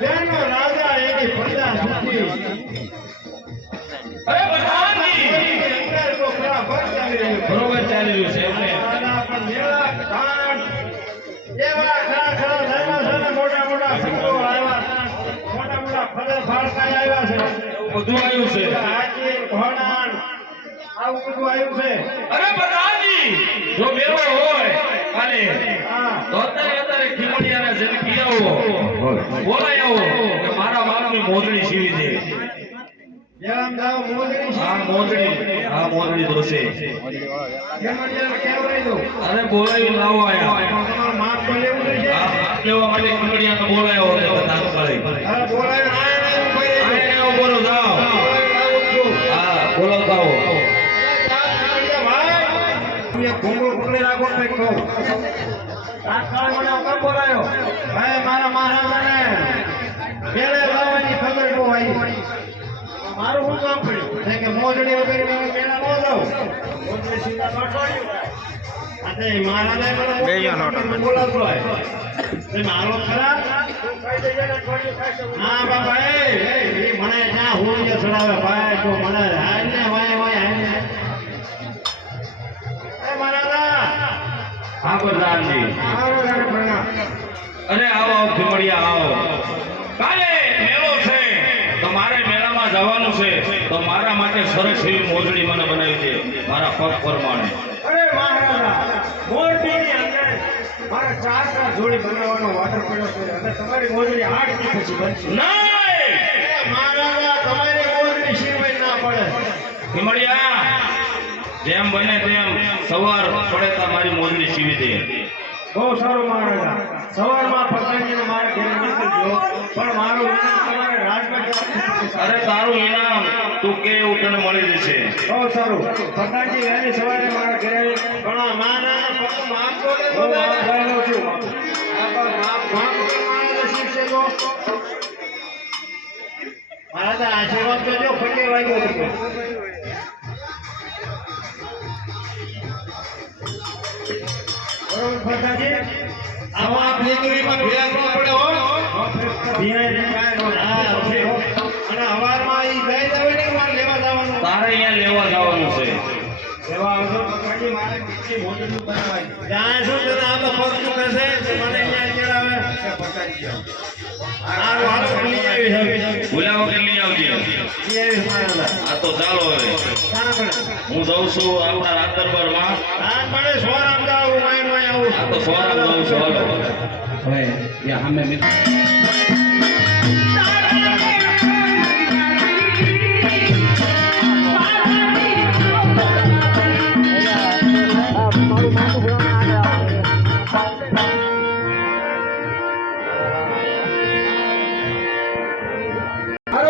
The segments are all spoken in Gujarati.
જેનો રાજા એની પ્રજા સુખી. અરે પ્રધાનજી અંદર તો ખરા ભર ચાલી રહ્યું. બરોબર ચાલી રહ્યું છે એમને પણ મેળા, ઘાટ, એવા ખરા ખરા ધર્મા છે મોટા મોટા સંતો આવ્યા મોટા મોટા ફળે ફાળકાઈ આવ્યા છે. બધું આવ્યું છે હાથી, ઘોડાણ, આવું બધું આવ્યું છે. અરે પ્રધાનજી જો મેળો હોય અને હા. તો અત્યારે અત્યારે ખીમડિયાના ઝડપી આવો બોલાય આવો કે મારા માનવની મોજડી સીવી દે. અરે બોલાવી લાવો આયા. લેવું માટે ખીમડિયાને બોલાયો બોલાયો બોલાય બોલો જાઓ. ભાઈ મારા મહારાજાને પેલે લાવવાની ખબર બહુ આવી મારું શું કામ પડ્યું? કે મોજડી વગર મેં ન જાઉં મોજડી સીધા ન આ તે મહારાજાએ મને બોલાવતો હોય. તે મારો ખરાબ હા બાબા એ મને ત્યાં હોળીએ ચડાવે ભાઈ તો મને પ્રધાનજી અને અરે આવો આવો આવો. કાલે મેળો છે. તમારે મેળામાં જવાનું છે. તો મારા માટે સરસ એવી મોજડી મને બનાવી છે મારા પગ પ્રમાણે. અરે મહારાજા મોરબીની અંદર મારા ચાર ચાર જોડી બનાવવાનો વાટર પડ્યો છે. અને તમારી મોજડી આઠથી પછી બનશે નહીં! મહારાજા તમારી મોજડી શીરવાઈ ના પડે. ખીમડિયા જેમ બને તેમ સવાર પડે મારી મોજડી સીવી દે બહુ સારું મહારાજા. સવારમાં પતંગીને મારે ઘેર નીકળજો પણ મારું ઇનામ તમારે રાજમાં અરે તારું ઇનામ તું કે એવું તને મળી જશે. બહુ સારું. પતંગી વહેલી સવારે મારા ઘરે આવી. પણ આ માના ને મારે લેવા જવાનું. તારે અહીંયા લેવા જવાનું છે. ત્યાં શું છે આ તો પગ દુખે મને અહીંયા ચડાવે ફટાજી જાઓ હારું હારું લઈ આવી છે ભૂલ્યા વગર લઈ આવજે? લઈ આવી મારા આ તો ચાલો હવે. હું જઉં છું આપણા રાત દરબારમાં હા આ તો સોરા જઉં છું હાલો. હવે યા અમે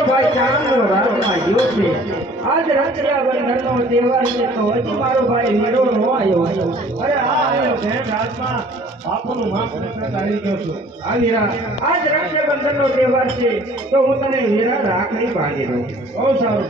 ભાઈ ચાંદનો રાતમાં ગયો છે. આજ રક્ષાબંધનનો તહેવાર છે તો હજી મારો ભાઈ વીરો નો આવ્યો અરે છે રાતમાં બાપુનું માપ નક્ષત્ર ગયો છું. આ વીરા આજ રક્ષાબંધનનો તહેવાર છે તો હું તને વીરા રાખડી બાંધી દઉં. બહુ સારું.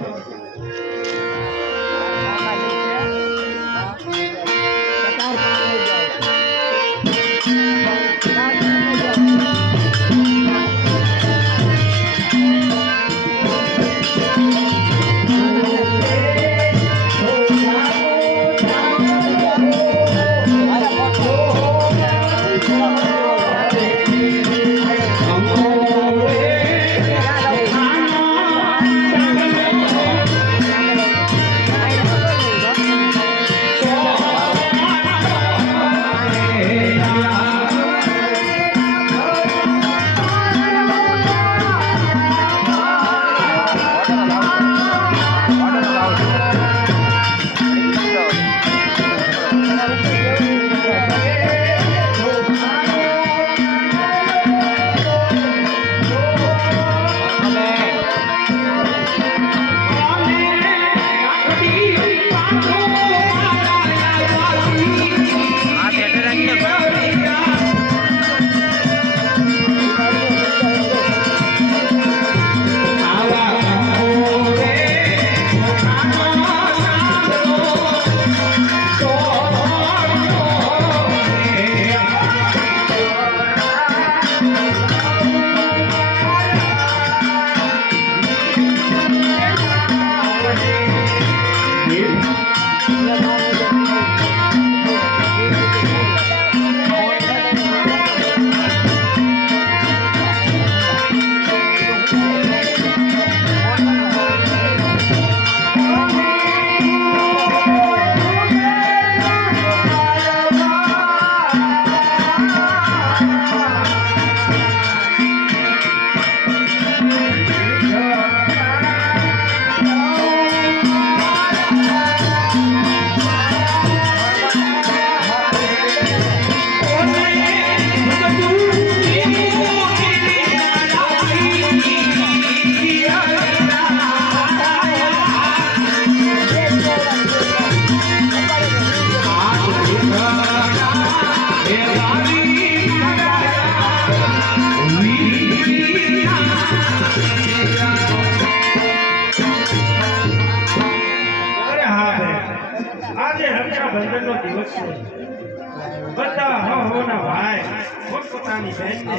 વચ્ચે બધા હો ના ભાઈ પોતપોતાની બહેનને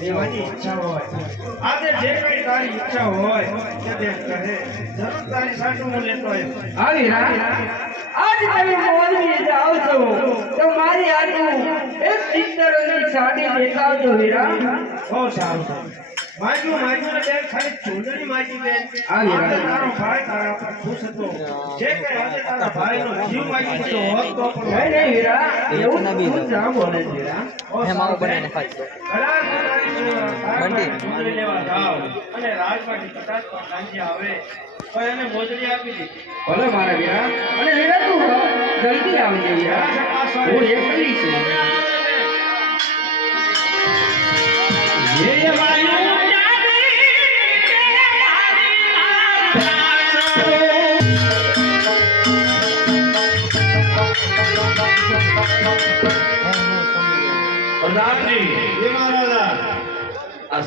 દેવાની ઈચ્છા હોય. આજે જે કઈ તારી ઈચ્છા હોય તે દે કહે જરૂર તારી સાટું હું લેતો હા વીરા આજ તમે મોરની છો તો મારી આજુ એક સિત્તેરની સાડી લેતા આવજો વીરા બહુ સારું. માગ્યું માગ્યું બેન ખાલી ચૂંટણી માગી બેન. આજે તારો ભાઈ તારા પર ખુશ હતો. જે કઈ આજે તારા ભાઈનો જીવ માગી દીધો હોત તો પણ નહીં નહીં વીરા એવું તું જા બોલે. છે વીરા બહુ સારું બેન. કદાચ તું તારી મંડી. લેવા જાવ અને રાજમાંથી કદાચ પણ સાંજે આવે. તો એને મોજડી આપી દીધી ભલે મારા વીરા અને વીરા તું જલ્દી આવજે વીરા હું એકલી છું.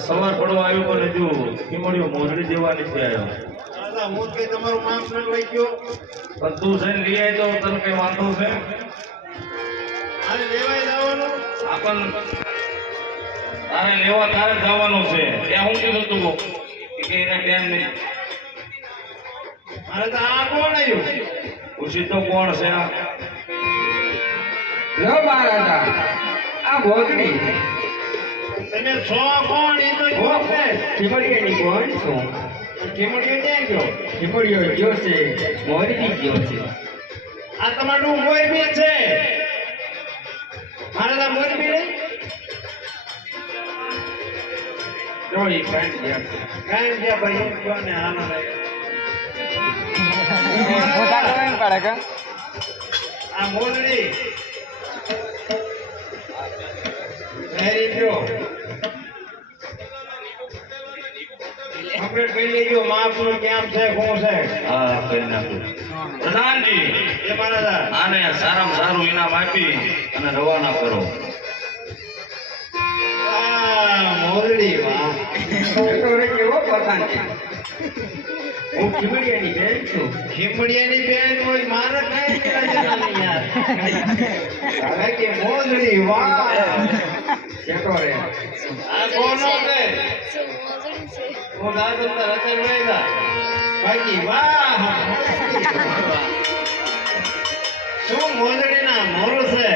સવાર પડવા આવ્યો પણ હજુ હિમડીઓ મોજડી દેવાની છે આવ્યો હું કઈ તમારું માપ ન લઈ ગયો પણ તું છે લઈ આવી તો તને કઈ વાંધો છે? લેવાય જવાનું? આપણ તારે લેવા તારે જ જવાનું છે. ત્યાં હું કીધું તું કે એને ટાઈમ નહીં. મારે તો આ કોણ આવ્યું ખુશી તો કોણ છે આ? લો મહારાજા આ ભોગની તમે છો કોણ એ તો કહો ચીમડીએ ની કોણ છો. ચીમડીએ ક્યાં ગયો? ચીમડીઓ ગયો છે. મોરબી ગયો છે. આ તમારું મોરબી છે. મારે તો મોરબી નહીં જોડી ફ્રેન્ડ ગયા કાંઈ ગયા ભાઈ. કોને આનો આ મોરડી વેરી ગયો આપણે કહી લેજો માપનું કેમ છે કોણ છે? હા કરી નાખું. પ્રધાનજી એ મારા આને સારામાં સારું ઇનામ આપી અને રવાના કરો. આ મોરડી વાહ. તો કેવો પ્રધાન છે હું ચીમડીયાની બેન છું. ખીમડિયાની બેન હોય મારે કાંઈ યાર. હવે કે મોરડી વાહ. કેતો રે? આ કોનો છે? હું દાદા તાર રતન વેગા બાકી વાહ! શું મોરડીના મોર છે?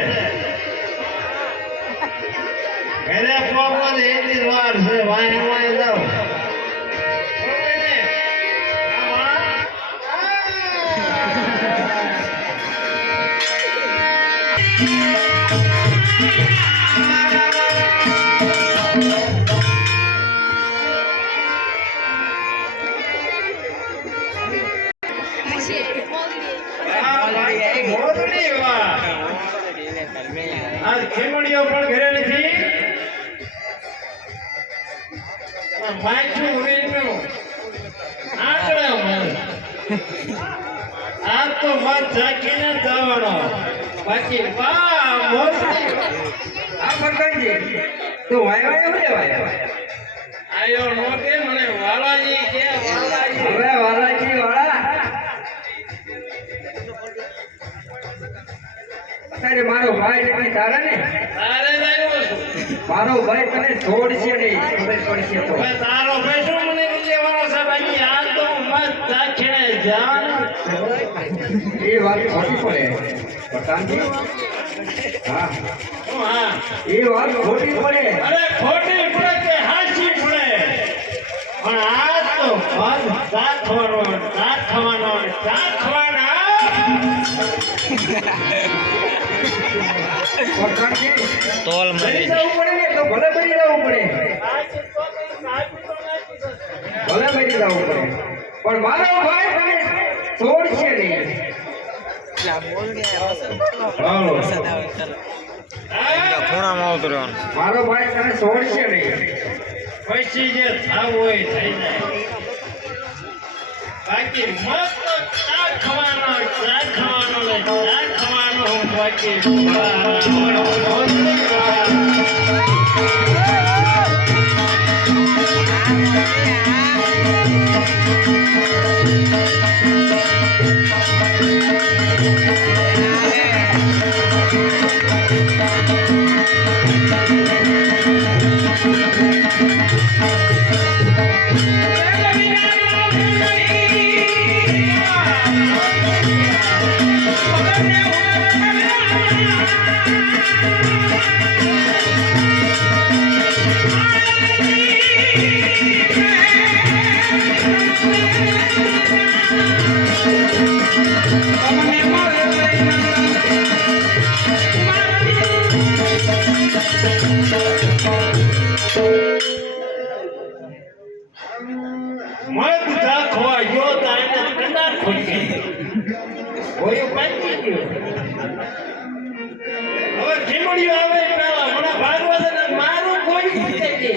ઘરે પોપો ને એટલી વાર છે વાય વાય જાવ ખીમડીઓ પણ ઘરે નથી પણ માછું આંકડા આ તો વાત ઝાંકીને જવાનો. બાકી વાહ મોરડી આ પતંગજી તું વાય વાય હું લેવાય આયો નો કે મને વાલાજી કે વાલાજી? હવે વાલાજી વાળા. અત્યારે મારો ભાઈ તમે તારે ને? તારે છું. મારો ભાઈ તને છોડશે નહીં ખબર પડશે તો. તારો ભાઈ શું મને લેવાનો છે બાકી આ તો મત ઝાંકીને જવાનો એ વાત ખોટી પડે. પતાનજી હા. એ વાત ખોટી પડે. અરે ખોટી પડે કે હાચી પડે? પણ આ તો પદ રાખવાનો રાખવાનો રાખવાના તોલ મરી જવું પડે ને તો ભલે મરી જવું પડે? ભલે મરી જવું પડે. પણ મારો ભાઈ મને છોડશે નહીં. મારો ભાઈ તને છોડશે નહીં. પછી જે થવું હોય થઈ જાય. બાકી મત રાખવાનો રાખવાનો ને રાખવાનો બાકી Thank મત ખોવા ગયો તા એને કોઈ પાકી ગયો. હવે ખીમડીઓ આવે પેલા મને ભાગવત મારું કોઈ પૂછાઈ દે